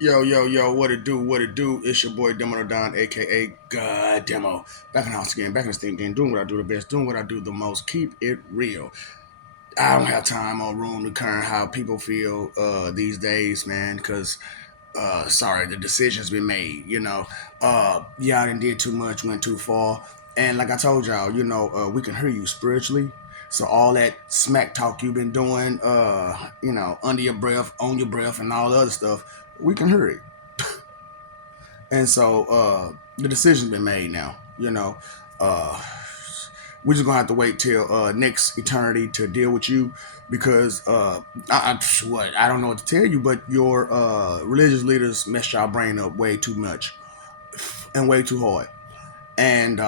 Yo, yo, yo, what it do, what it do? It's your boy Demo Don, aka God Demo. Back in the house again, back in the steam game, doing what I do the best, doing what I do the most. Keep it real. I don't have time or room to current how people feel these days, man, because sorry, the decision's been made, y'all done did too much, went too far. And like I told y'all, we can hear you spiritually. So all that smack talk you've been doing, under your breath, on your breath, and all the other stuff, we can hear it. And so the decision's been made now. Uh, we're just gonna have to wait till next eternity to deal with you because I don't know what to tell you, but your religious leaders messed y'all brain up way too much and way too hard, and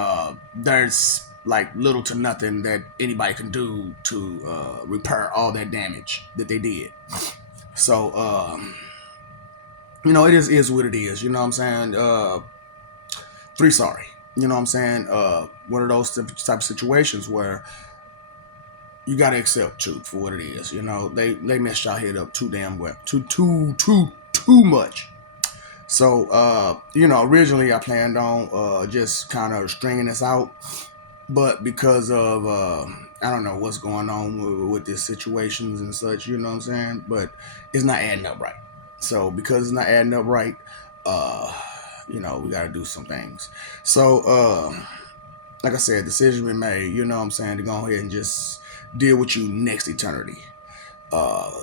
there's like little to nothing that anybody can do to repair all that damage that they did. So it is what it is. You know what I'm saying? Three sorry. You know what I'm saying? One of those type of situations where you gotta accept truth for what it is. They messed y'all head up too damn well, too much. So originally I planned on just kind of stringing this out, but because of I don't know what's going on with these situations and such, you know what I'm saying? But it's not adding up right. So because it's not adding up right, uh, we got to do some things. So like I said, decision been made. You know what I'm saying, to go ahead and just deal with you next eternity.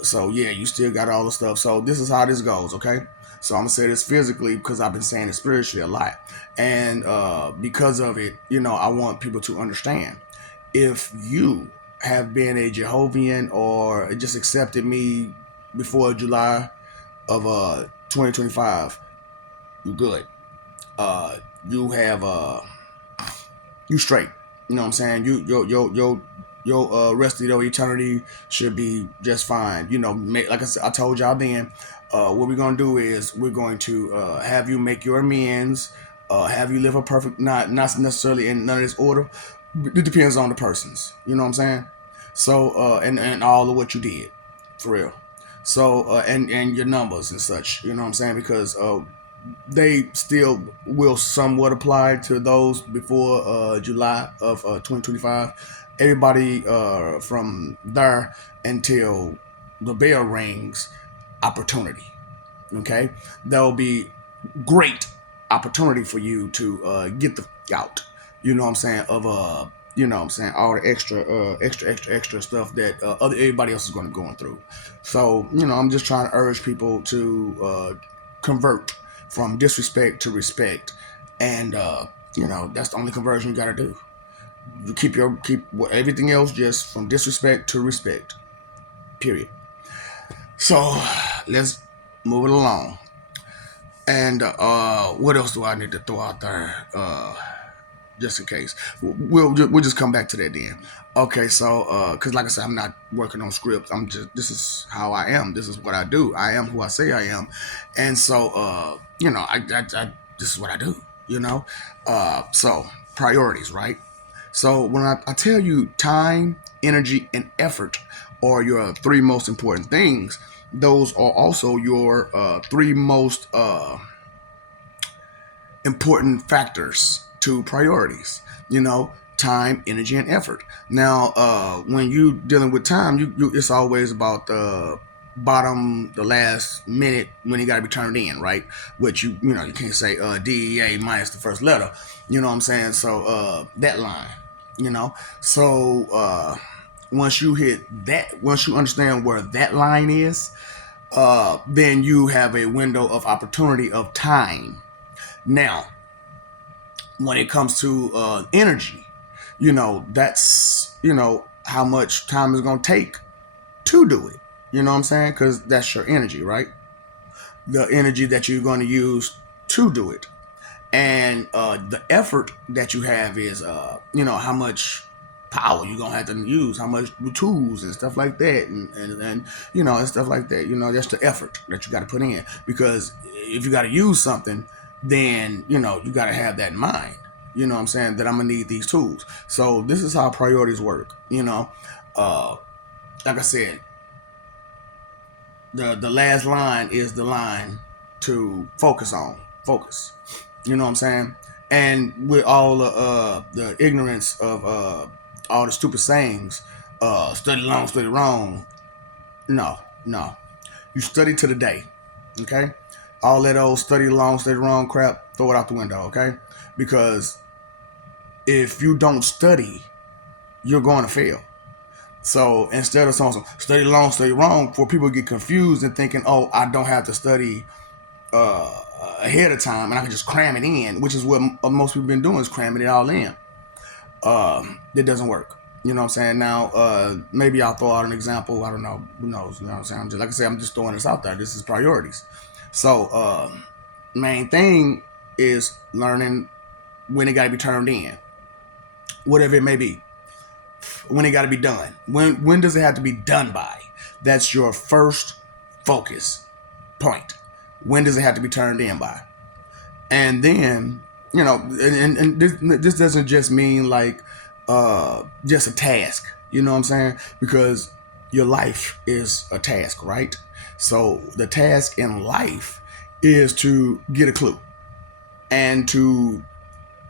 So yeah, you still got all the stuff. So this is how this goes, okay? So I'm gonna say this physically because I've been saying it spiritually a lot, and because of it, I want people to understand. If you have been a Jehovian or just accepted me before July of 2025, you good. You have you straight. You know what I'm saying? Your rest of your eternity should be just fine. Like I said, I told y'all then. What we're gonna do is we're going to have you make your amends, have you live a perfect, not necessarily in none of this order. It depends on the persons. You know what I'm saying? So and all of what you did, for real. So and your numbers and such. You know what I'm saying? Because they still will somewhat apply to those before July of 2025. Everybody from there until the bell rings, opportunity. Okay, there'll be great opportunity for you to get the out. You know what I'm saying? Of all the extra stuff that everybody else is going to going through. So I'm just trying to urge people to convert from disrespect to respect, and that's the only conversion you got to do. You keep everything else just from disrespect to respect. Period. So let's move it along. And what else do I need to throw out there? Just in case. We'll just come back to that then. Okay, so because like I said, I'm not working on scripts. I'm just this is how I am. This is what I do. I am who I say I am, and so I this is what I do. So priorities, right? So when I tell you time, energy, and effort are your three most important things, those are also your three most important factors to priorities. Time, energy, and effort. Now, when you dealing with time, you it's always about the last minute when it got to be turned in, right? Which you can't say DEA minus the first letter. You know what I'm saying? So that line, you know. So once you understand where that line is, then you have a window of opportunity of time. Now, when it comes to energy, that's how much time is going to take to do it. You know what I'm saying? Because that's your energy, right? The energy that you're going to use to do it, and the effort that you have is how much power you're gonna have to use, how much tools and stuff like that, and stuff like that. That's the effort that you got to put in, because if you got to use something, then you got to have that in mind. You know what I'm saying? That I'm gonna need these tools. So this is how priorities work. Uh, like I said, the last line is the line to focus on. Focus. You know what I'm saying? And with all the ignorance of all the stupid sayings, study long, study wrong. No, no. You study to the day. Okay? All that old study long, study wrong crap, throw it out the window, okay? Because if you don't study, you're going to fail. So instead of saying study long, study wrong, for people to get confused and thinking, oh, I don't have to study ahead of time and I can just cram it in, which is what most people been doing, is cramming it all in. It doesn't work. You know what I'm saying? Now, maybe I'll throw out an example. I don't know. Who knows? You know what I'm saying? I'm just, like I said, I'm just throwing this out there. This is priorities. So, main thing is learning when it got to be turned in, whatever it may be. When it got to be done. When does it have to be done by? That's your first focus point. When does it have to be turned in by? And then, you know, and this doesn't just mean like just a task. You know what I'm saying? Because your life is a task, right? So the task in life is to get a clue and to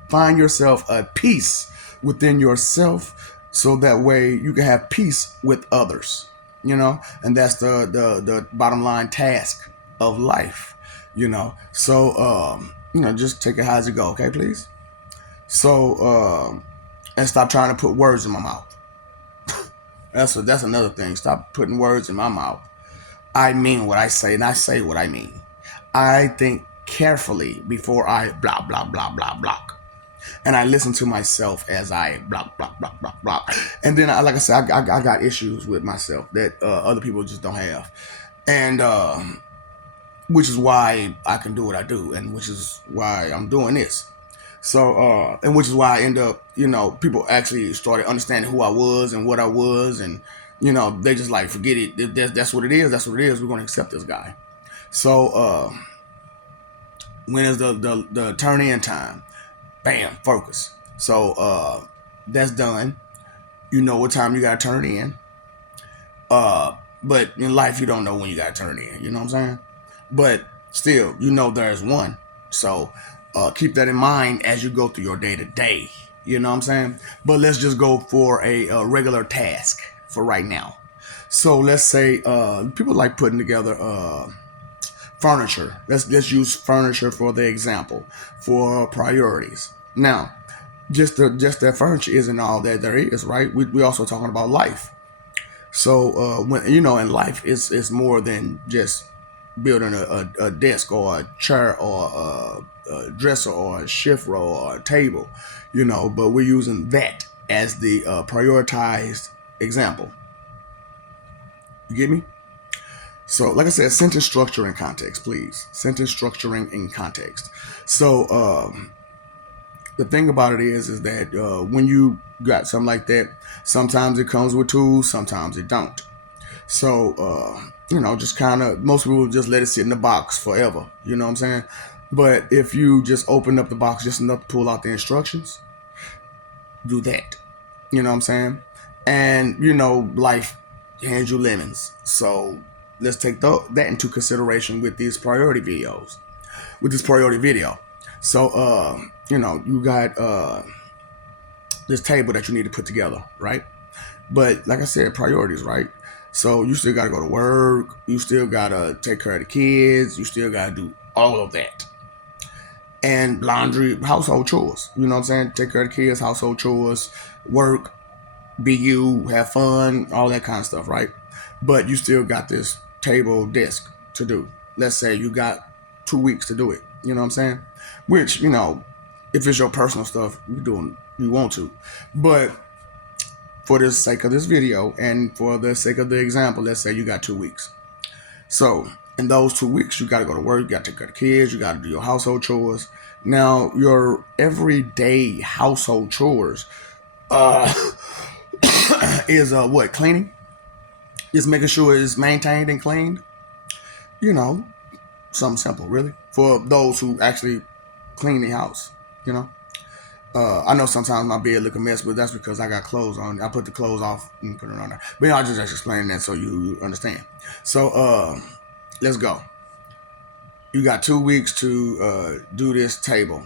find yourself a peace within yourself, so that way you can have peace with others. You know, and that's the bottom line task of life. You know, so you know, just take it how as you go, okay, please. So and stop trying to put words in my mouth. That's another thing. Stop putting words in my mouth. I mean what I say, and I say what I mean. I think carefully before I blah blah blah blah blah, and I listen to myself as I blah blah blah blah blah. And then, like I said, I got issues with myself that other people just don't have, and which is why I can do what I do, and which is why I'm doing this. So, and which is why I end up, you know, people actually started understanding who I was and what I was, and you know, they just like forget it. That's what it is. That's what it is. We're gonna accept this guy. So, when is the turn in time? Bam, focus. So, that's done. You know what time you gotta turn in. But in life, you don't know when you gotta turn in. You know what I'm saying? But still, you know there's one. So keep that in mind as you go through your day to day. You know what I'm saying? But let's just go for a regular task for right now. So let's say people like putting together furniture. Let's use furniture for the example for priorities. Now, just that furniture isn't all that there is, right? We also talking about life. So when you know, in life, it's more than just building a desk or a chair or a dresser or a shift row or a table, you know. But we're using that as the prioritized example. You get me? So, like I said, sentence structure and context, please. Sentence structuring in context. So, the thing about it is that when you got something like that, sometimes it comes with tools, sometimes it don't. So, you know, just kind of, most people just let it sit in the box forever. You know what I'm saying? But if you just open up the box just enough to pull out the instructions, do that. You know what I'm saying? And, you know, life hands you lemons. So let's take that into consideration with these priority videos, with this priority video. So, you know, you got this table that you need to put together, right? But like I said, priorities, right? So you still got to go to work. You still got to take care of the kids. You still got to do all of that. And laundry, household chores. You know what I'm saying? Take care of the kids, household chores, work, be you, have fun, all that kind of stuff, right? But you still got this table desk to do. Let's say you got 2 weeks to do it. You know what I'm saying? Which, you know, if it's your personal stuff, you want to. But for the sake of this video and for the sake of the example, let's say you got 2 weeks. So in those 2 weeks, you got to go to work, you got to take care of the kids, you got to do your household chores. Now, your everyday household chores uh, is what? Cleaning? Just making sure it's maintained and cleaned. You know, something simple, really, for those who actually clean the house. You know, I know sometimes my bed look a mess, but that's because I got clothes on. I put the clothes off and put it on there. But you know, I just explain that so you understand. So let's go. You got 2 weeks to do this table.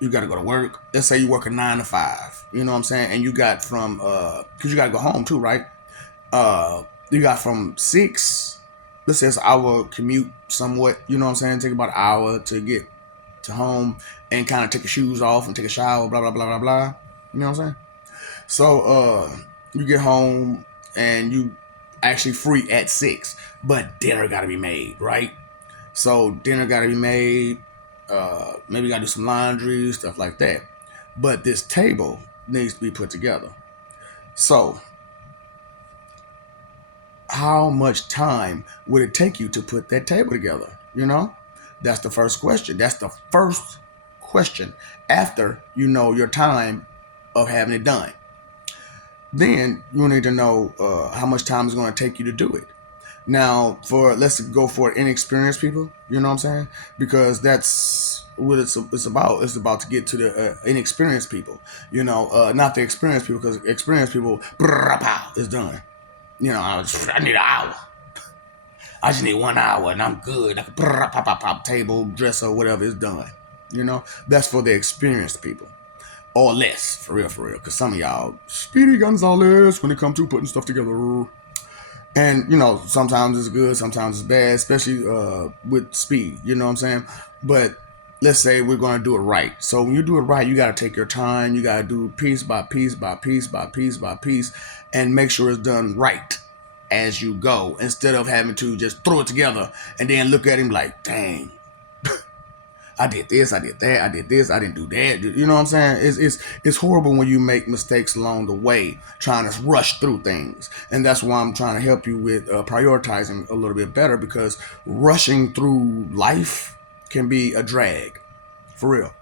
You got to go to work. Let's say you work a 9 to 5. You know what I'm saying? And you got from because you got to go home too, right? You got from 6. Let's say it's an hour commute, somewhat. You know what I'm saying? Take about an hour to get to home and kind of take your shoes off and take a shower. Blah blah blah blah blah. You know what I'm saying? So you get home and you actually free at 6, but dinner got to be made, right? So dinner got to be made. Maybe got to do some laundry, stuff like that. But this table needs to be put together. So how much time would it take you to put that table together? You know, that's the first question. That's the first question after you know your time of having it done. Then you need to know how much time it's going to take you to do it. Now, let's go for inexperienced people. You know what I'm saying? Because that's what it's about. It's about to get to the inexperienced people. You know, not the experienced people, because experienced people, it's done. You know, I need an hour. I just need 1 hour and I'm good. I can pop, table, dresser, whatever, it's done. You know, that's for the experienced people. Or less, for real. Because some of y'all, Speedy Gonzalez, when it comes to putting stuff together. And, you know, sometimes it's good, sometimes it's bad, especially with speed, you know what I'm saying? But let's say we're going to do it right. So when you do it right, you got to take your time. You got to do piece by piece by piece by piece by piece and make sure it's done right as you go, instead of having to just throw it together and then look at him like, dang, I did this, I did that, I did this, I didn't do that. You know what I'm saying? It's horrible when you make mistakes along the way, trying to rush through things. And that's why I'm trying to help you with prioritizing a little bit better, because rushing through life can be a drag, for real.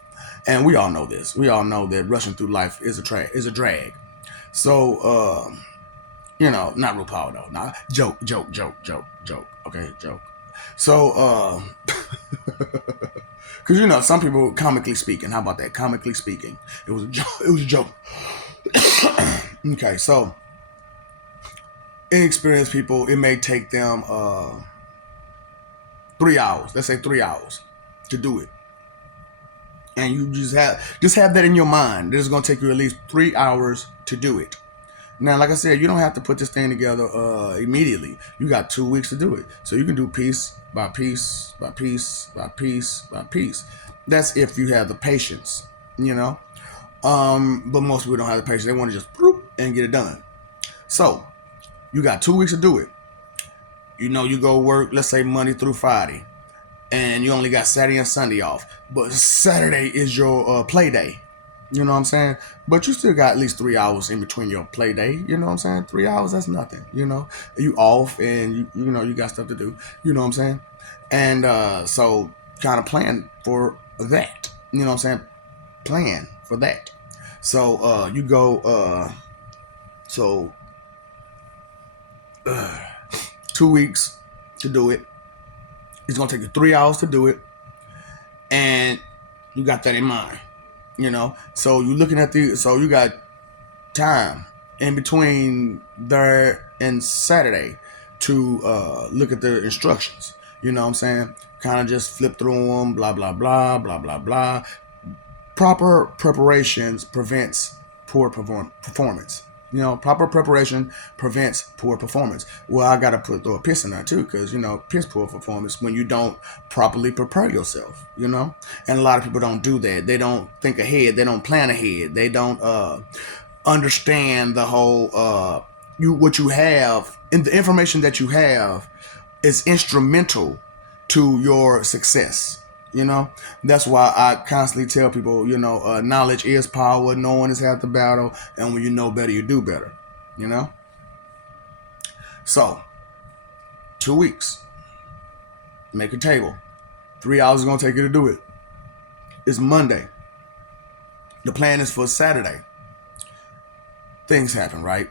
And we all know this. We all know that rushing through life is a drag. So, you know, not RuPaul though. Nah, joke. Okay, joke. So, because, you know, some people, comically speaking, how about that? Comically speaking. It was a joke. It was a joke. Okay, so inexperienced people, it may take them 3 hours. Let's say 3 hours to do it. And you just have that in your mind. This is going to take you at least 3 hours to do it. Now, like I said, you don't have to put this thing together immediately. You got 2 weeks to do it. So you can do piece by piece by piece by piece by piece. That's if you have the patience, you know. But most people don't have the patience. They want to just bloop and get it done. So you got 2 weeks to do it. You know, you go work, let's say Monday through Friday, and you only got Saturday and Sunday off. But Saturday is your play day. You know what I'm saying? But you still got at least 3 hours in between your play day. You know what I'm saying? 3 hours, that's nothing. You know, you off and you know you got stuff to do. You know what I'm saying? And so kind of plan for that. You know what I'm saying? Plan for that. So you go. 2 weeks to do it. It's gonna take you 3 hours to do it, and you got that in mind. You know, so you're looking at so you got time in between there and Saturday to look at the instructions. You know what I'm saying? Kind of just flip through them, blah, blah, blah, blah, blah, blah. Proper preparations prevents poor performance. You know, proper preparation prevents poor performance. Well, I got to throw a piss in there too, because, you know, piss poor performance when you don't properly prepare yourself, you know? And a lot of people don't do that. They don't think ahead. They don't plan ahead. They don't understand the whole, what you have, and the information that you have is instrumental to your success. You know, that's why I constantly tell people, you know, knowledge is power. Knowing is half the battle. And when you know better, you do better, you know? So, 2 weeks. Make a table. 3 hours is going to take you to do it. It's Monday. The plan is for Saturday. Things happen, right?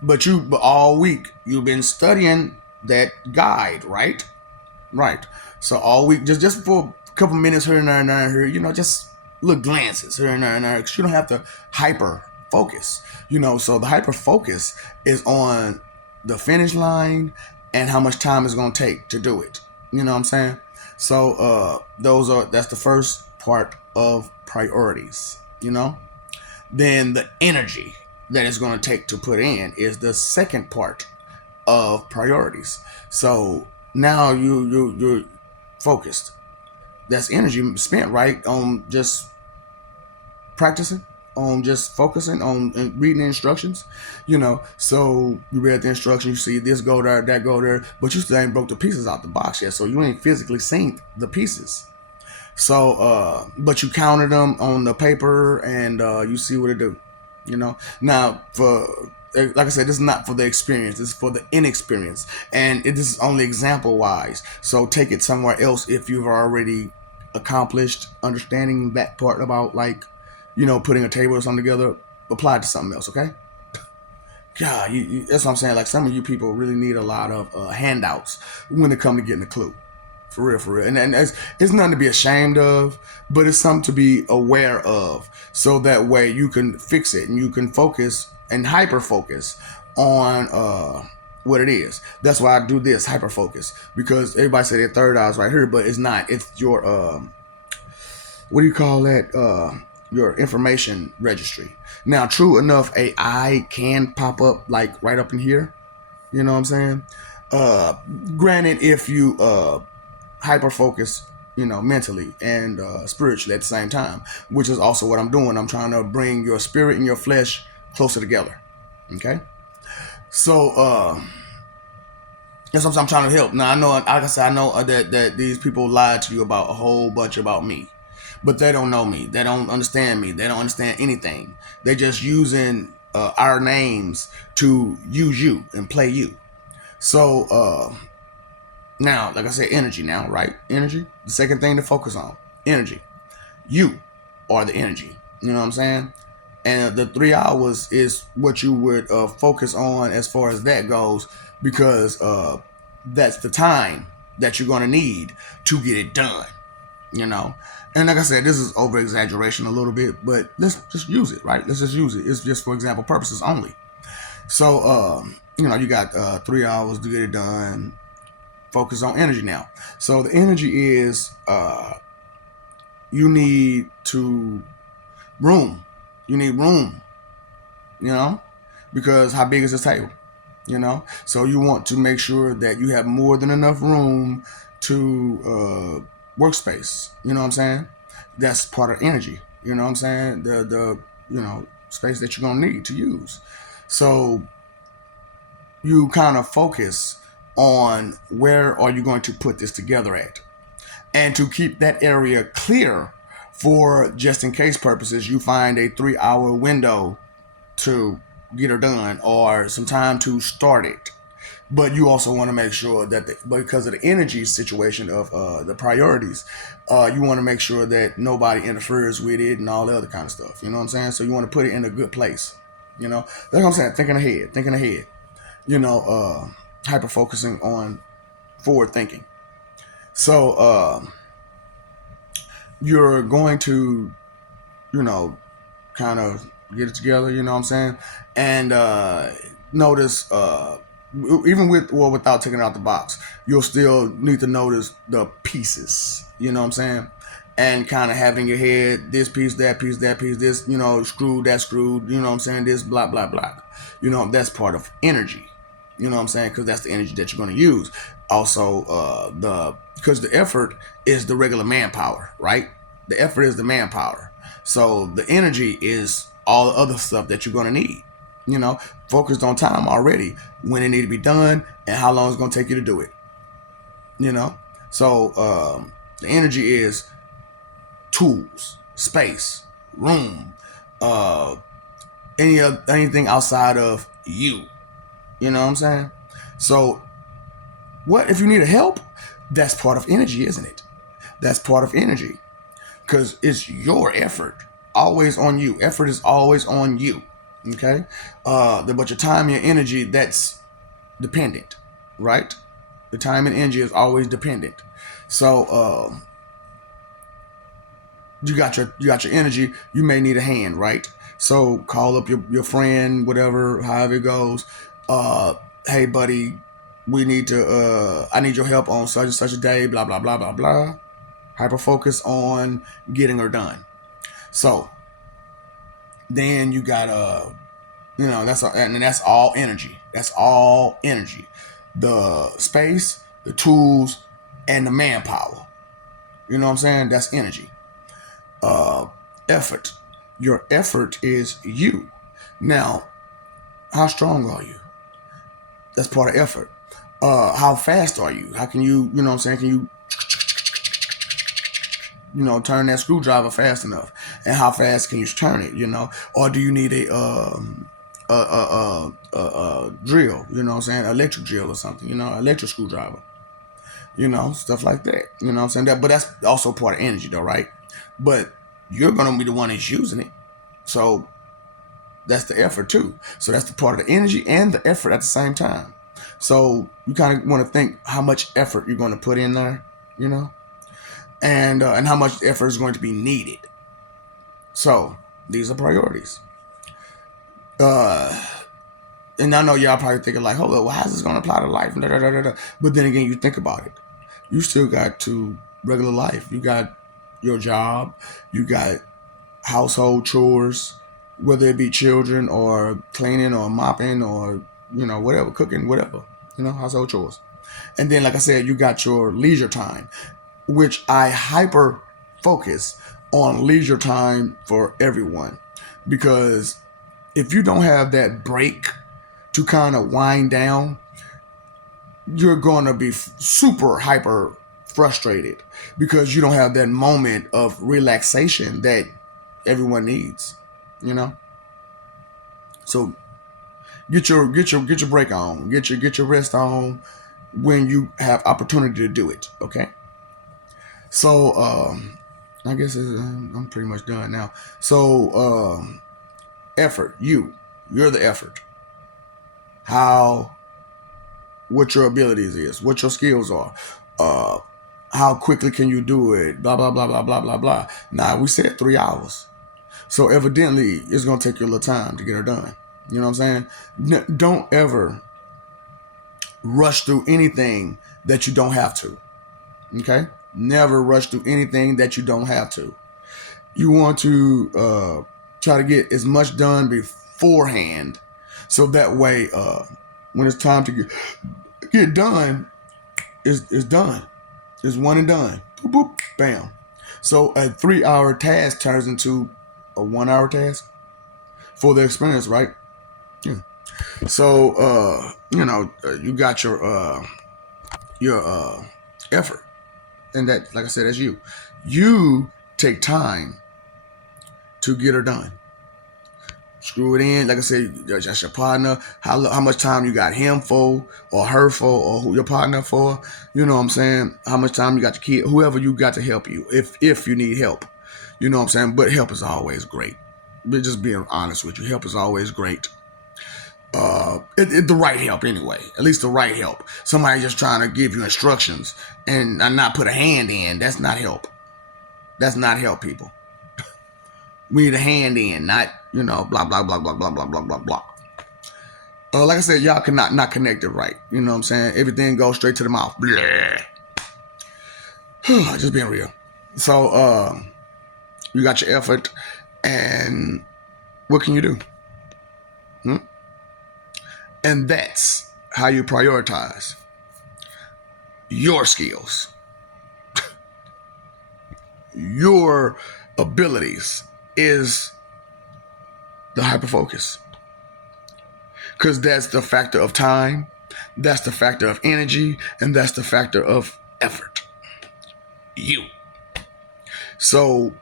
But all week, you've been studying that guide, right? Right. So all week, just for couple minutes here and there, you know, just little glances here and there, because you don't have to hyper focus, you know. So the hyper focus is on the finish line and how much time it's going to take to do it. You know what I'm saying? So that's the first part of priorities, you know. Then the energy that it's going to take to put in is the second part of priorities. So now you're focused. That's energy spent, right, on just practicing, on just focusing on reading the instructions, so you read the instructions, you see this go there, that go there, but you still ain't broke the pieces out the box yet, so you ain't physically seen the pieces. So but you counted them on the paper, and you see what it do. Now, for like I said, this is not for the experience, this is for the inexperience, and this is only example wise, so take it somewhere else if you've already accomplished understanding that part about, like, putting a table or something together. Apply it to something else, okay? Yeah, that's what I'm saying. Like, some of you people really need a lot of handouts when it comes to getting a clue. For real. And it's nothing to be ashamed of, but it's something to be aware of, so that way you can fix it and you can focus and hyper focus on what it is. That's why I do this hyper focus, because everybody say their third eye's right here, but it's not. It's your what do you call that? Your information registry. Now, true enough, a eye can pop up like right up in here. You know what I'm saying? Granted, if you hyper focus, mentally and spiritually at the same time, which is also what I'm doing. I'm trying to bring your spirit and your flesh closer together. Okay, so that's what I'm trying to help. Now, I know, like I said, I know that these people lied to you about a whole bunch about me, but they don't know me. They don't understand me. They don't understand anything. They're just using our names to use you and play you. So now, like I said, energy now, right? Energy. The second thing to focus on, energy. You are the energy. You know what I'm saying? And the 3 hours is what you would focus on as far as that goes, because that's the time that you're going to need to get it done. And like I said, this is over exaggeration a little bit, but let's just use it, right? Let's just use it. It's just for example purposes only. So you got 3 hours to get it done. Focus on energy now. So the energy is you need room. You need room, because how big is this table? So you want to make sure that you have more than enough room to workspace. You know what I'm saying? That's part of energy. You know what I'm saying? The space that you're gonna need to use. So you kind of focus on where are you going to put this together at, and to keep that area clear for just in case purposes, you find a 3-hour window to get her done, or some time to start it. But you also want to make sure that because of the energy situation of the priorities, you want to make sure that nobody interferes with it and all the other kind of stuff. You know what I'm saying? So you want to put it in a good place. That's what I'm saying. Thinking ahead. Hyper focusing on forward thinking. So you're going to, kind of get it together. You know what I'm saying? And notice, even with or without taking it out the box, you'll still need to notice the pieces. You know what I'm saying? And kind of having in your head this piece, that piece, that piece, this, screwed, that screwed. You know what I'm saying? This, blah, blah, blah. That's part of energy. You know what I'm saying? Because that's the energy that you're going to use. Also, because the effort is the regular manpower, right? The effort is the manpower. So the energy is all the other stuff that you're going to need. Focused on time already, when it need to be done, and how long it's going to take you to do it. So the energy is tools, space, room, anything outside of you. You know what I'm saying? So what if you need a help? That's part of energy, isn't it? That's part of energy, because it's your effort, always on you. Effort is always on you. Okay, but your time, your energy, that's dependent, right? The time and energy is always dependent. So you got your energy. You may need a hand, right? So call up your friend, whatever, however it goes. Hey, buddy, We need to, I need your help on such and such a day, blah, blah, blah, blah, blah. Hyper focus on getting her done. So then you got, and that's all energy. That's all energy. The space, the tools, and the manpower. You know what I'm saying? That's energy. Effort. Your effort is you. Now, how strong are you? That's part of effort. How fast are you? How can you, you know what I'm saying? Can you, turn that screwdriver fast enough? And how fast can you turn it, Or do you need a drill, you know what I'm saying? Electric drill or something, electric screwdriver, stuff like that. You know what I'm saying? But that's also part of energy though, right? But you're gonna be the one that's using it. So that's the effort too. So that's the part of the energy and the effort at the same time. So you kind of want to think how much effort you're going to put in there, and how much effort is going to be needed. So these are priorities. And I know y'all probably thinking like, hold up, well, how's this going to apply to life? Da, da, da, da, da. But then again, you think about it. You still got to regular life. You got your job. You got household chores, whether it be children or cleaning or mopping or, whatever, cooking, whatever, household chores. And then, like I said, you got your leisure time, which I hyper focus on leisure time for everyone. Because if you don't have that break to kind of wind down, you're going to be super hyper frustrated because you don't have that moment of relaxation that everyone needs, So get your break on, get your rest on when you have opportunity to do it. Okay. So I guess I'm pretty much done now. So effort, you're the effort. What your abilities is, what your skills are, how quickly can you do it, blah, blah, blah, blah, blah, blah, blah. Now, we said 3 hours. So evidently, it's going to take you a little time to get her done. You know what I'm saying? Don't ever rush through anything that you don't have to. Okay? Never rush through anything that you don't have to. You want to try to get as much done beforehand. So that way, when it's time to get done, it's done. It's one and done. Boop, boop, bam. So a 3-hour task turns into a 1-hour task for the experience, right? Yeah. So you got your effort, and that, like I said, that's you. You take time to get her done. Screw it in. Like I said, that's your partner. How much time you got him for, or her for, or who your partner for? You know what I'm saying? How much time you got the kid? Whoever you got to help you, if you need help. You know what I'm saying? But help is always great. But just being honest with you, help is always great. The right help anyway. At least the right help. Somebody just trying to give you instructions and not put a hand in. That's not help. That's not help, people. We need a hand in, not, blah, blah, blah, blah, blah, blah, blah, blah, blah. Like I said, y'all cannot not connect it right. You know what I'm saying? Everything goes straight to the mouth. Just being real. So, you got your effort, and what can you do? And that's how you prioritize your skills, your abilities is the hyperfocus. Because that's the factor of time, that's the factor of energy, and that's the factor of effort. You. So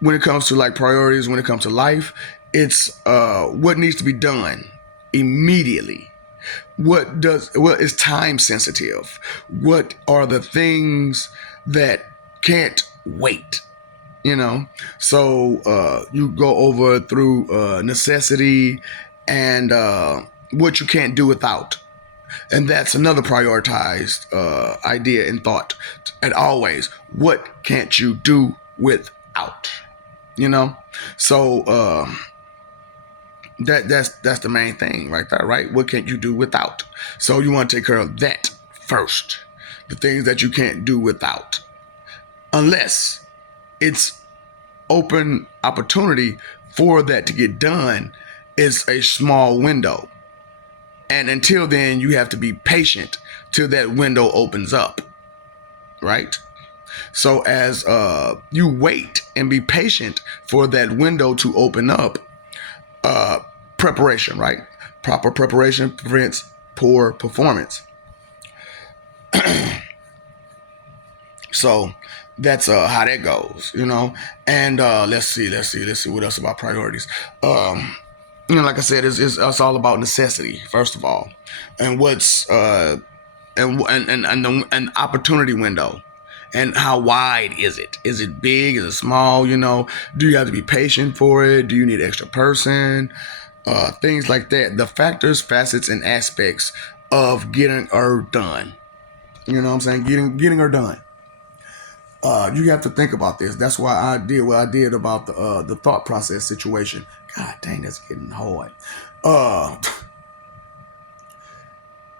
when it comes to like priorities, when it comes to life, it's what needs to be done immediately. What is time sensitive? What are the things that can't wait? So you go over through necessity and what you can't do without. And that's another prioritized idea and thought. And always, what can't you do without? So That's the main thing right there, right? What can't you do without? So you want to take care of that first. The things that you can't do without. Unless it's open opportunity for that to get done, is a small window. And until then, you have to be patient till that window opens up, right? So as you wait and be patient for that window to open up, uh, preparation, right? Proper preparation prevents poor performance. So that's how that goes, you know. And let's see what else about priorities. Like I said, it's all about necessity first of all, and what's an opportunity window. And how wide is it? Is it big? Is it small? Do you have to be patient for it? Do you need an extra person? Things like that. The factors, facets, and aspects of getting her done. You know what I'm saying? Getting her done. You have to think about this. That's why I did what I did about the thought process situation. God dang, that's getting hard. Uh,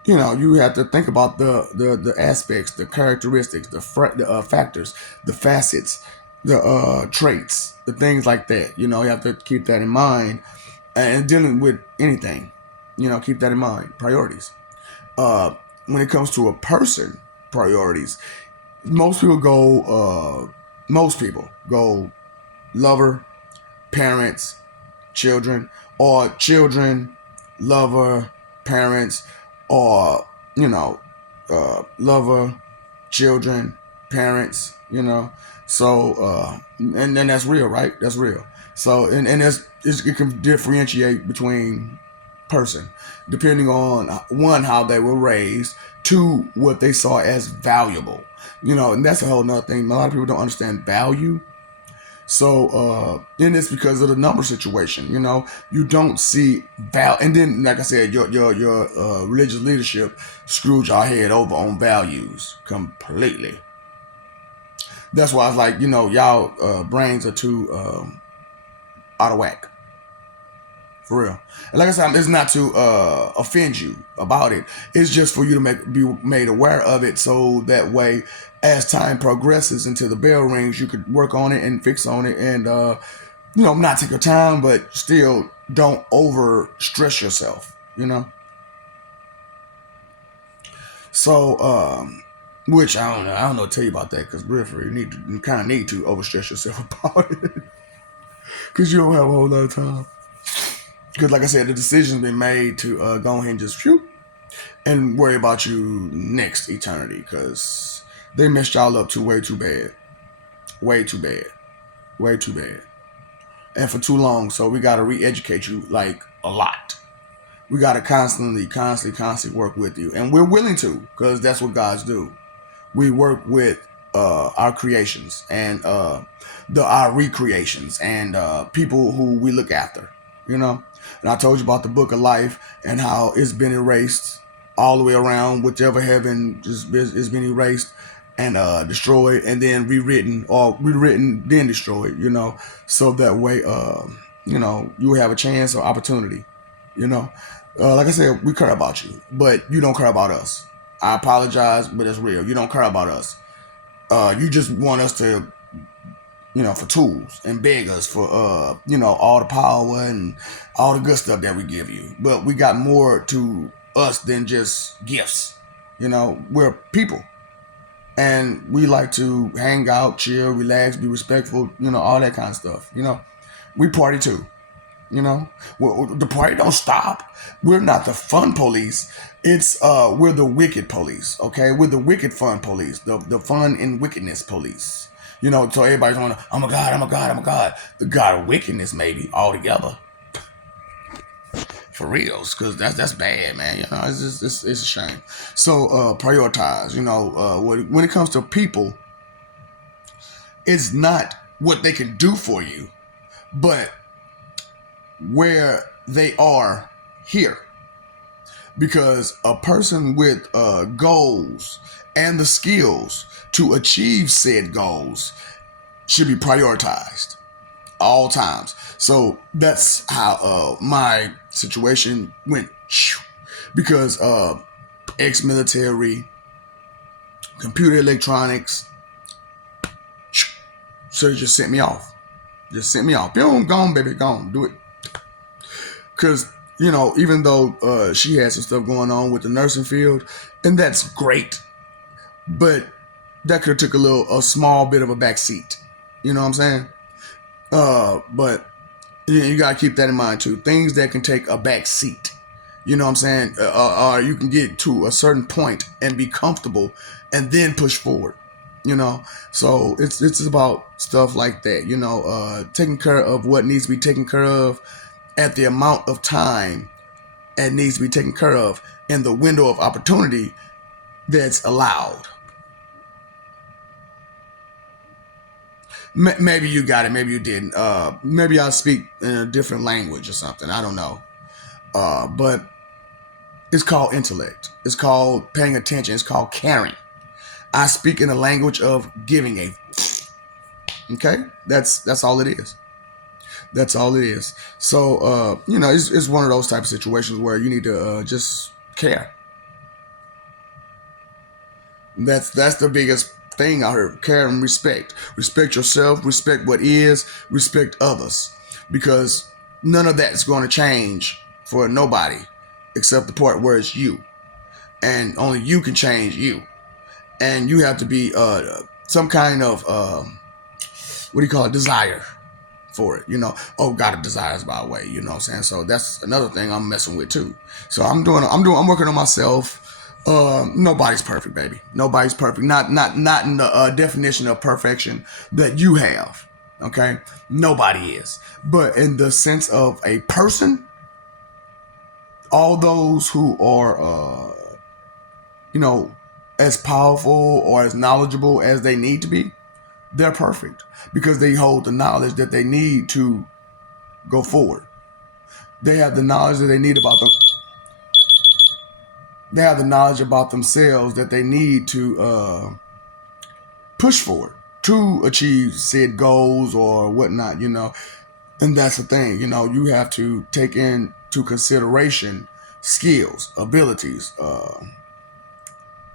you have to think about the aspects, the characteristics, the factors, the facets, the traits, the things like that. You have to keep that in mind. And dealing with anything, keep that in mind. Priorities. Uh, when it comes to a person, priorities. Most people go. Most people go lover, parents, children, or children, lover, parents, or lover, children, parents. So and then that's real, right? That's real. So and it can differentiate between person depending on one, how they were raised, two, what they saw as valuable. And that's a whole nother thing. A lot of people don't understand value. So, and it's because of the number situation. You don't see val, and then, like I said, your religious leadership screwed your head over on values completely. That's why I was like, y'all brains are too out of whack. For real. And like I said, it's not to offend you about it. It's just for you to be made aware of it, so that way, as time progresses until the bell rings, you could work on it and fix on it, and not take your time, but still don't over stress yourself. So, which I don't know what to tell you about that, because you kind of need to overstress yourself about it, because you don't have a whole lot of time. Because, like I said, the decision's been made to go ahead and just and worry about you next eternity, because they messed y'all up way too bad. Way too bad. Way too bad. And for too long. So we got to re-educate you like a lot. We got to constantly work with you. And we're willing to, because that's what gods do. We work with our creations and our recreations and people who we look after. And I told you about the book of life and how it's been erased all the way around, whichever heaven has been erased and destroyed and then rewritten, or rewritten then destroyed, so that way you have a chance or opportunity. Like I said, we care about you, but you don't care about us. I apologize, but it's real. You don't care about us. You just want us to, for tools, and beg us for, all the power and all the good stuff that we give you. But we got more to us than just gifts. We're people. And we like to hang out, chill, relax, be respectful, all that kind of stuff. We party too. The party don't stop. We're not the fun police. It's we're the wicked police. Okay, we're the wicked fun police. The fun and wickedness police. So everybody's on. I'm a god. I'm a god. I'm a god. The god of wickedness, maybe altogether. For reals, because that's bad, man. It's a shame. So prioritize. When it comes to people, it's not what they can do for you, but where they are here. Because a person with goals and the skills to achieve said goals should be prioritized. all times. So that's how my situation went, because ex-military, computer electronics, so it just sent me off. Just sent me off. Boom, gone, baby, gone. Do it. Because, even though she had some stuff going on with the nursing field, and that's great, but that could have took a small bit of a back seat. You know what I'm saying? But you got to keep that in mind too. Things that can take a back seat. You know what I'm saying? You can get to a certain point and be comfortable and then push forward. So it's about stuff like that. Taking care of what needs to be taken care of at the amount of time and needs to be taken care of in the window of opportunity that's allowed. Maybe you got it, maybe you didn't. Maybe I speak in a different language or something. I don't know. But it's called intellect. It's called paying attention. It's called caring. I speak in the language of giving a. Okay, that's all it is. That's all it is. So it's one of those type of situations where you need to just care. That's the biggest thing I heard. Care and respect. Respect yourself. Respect what is. Respect others, because none of that is going to change for nobody except the part where it's you, and only you can change you, and you have to be some kind of what do you call it, desire for it. Oh, God, desires, by the way. You know what I'm saying? So that's another thing I'm messing with too. So I'm working on myself. Nobody's perfect, baby. Nobody's perfect. Not in the definition of perfection that you have. Okay, nobody is. But in the sense of a person, all those who are, as powerful or as knowledgeable as they need to be, they're perfect because they hold the knowledge that they need to go forward. They have the knowledge that they need about them. They have the knowledge about themselves that they need to push forward to achieve said goals or whatnot. And that's the thing. You have to take into consideration skills, abilities,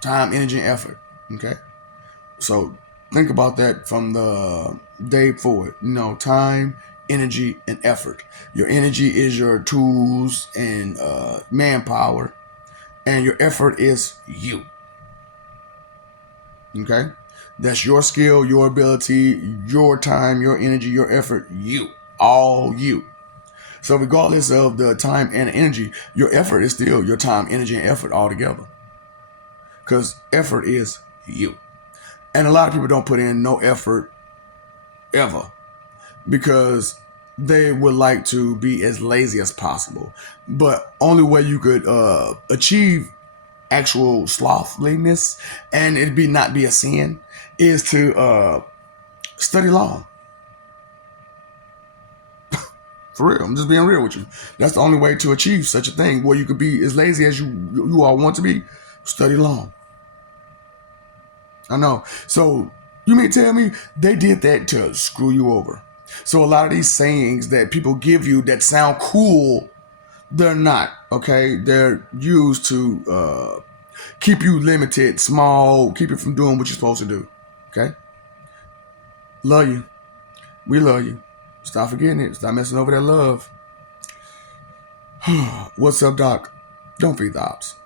time, energy, and effort. Okay, so think about that from the day forward. Time, energy, and effort. Your energy is your tools and manpower, and your effort is you. Okay, that's your skill, your ability, your time, your energy, your effort. You, all you. So regardless of the time and energy, your effort is still your time, energy, and effort all together. Because effort is you. And a lot of people don't put in no effort ever because they would like to be as lazy as possible. But only way you could achieve actual slothliness and it be not be a sin is to study law. For real, I'm just being real with you. That's the only way to achieve such a thing where you could be as lazy as you all want to be. Study law. I know. So you mean tell me they did that to screw you over? So a lot of these sayings that people give you that sound cool, they're not. Okay, they're used to keep you limited, small, keep you from doing what you're supposed to do. Okay, love you. We love you. Stop forgetting it. Stop messing over that love. What's up, Doc? Don't feed the ops.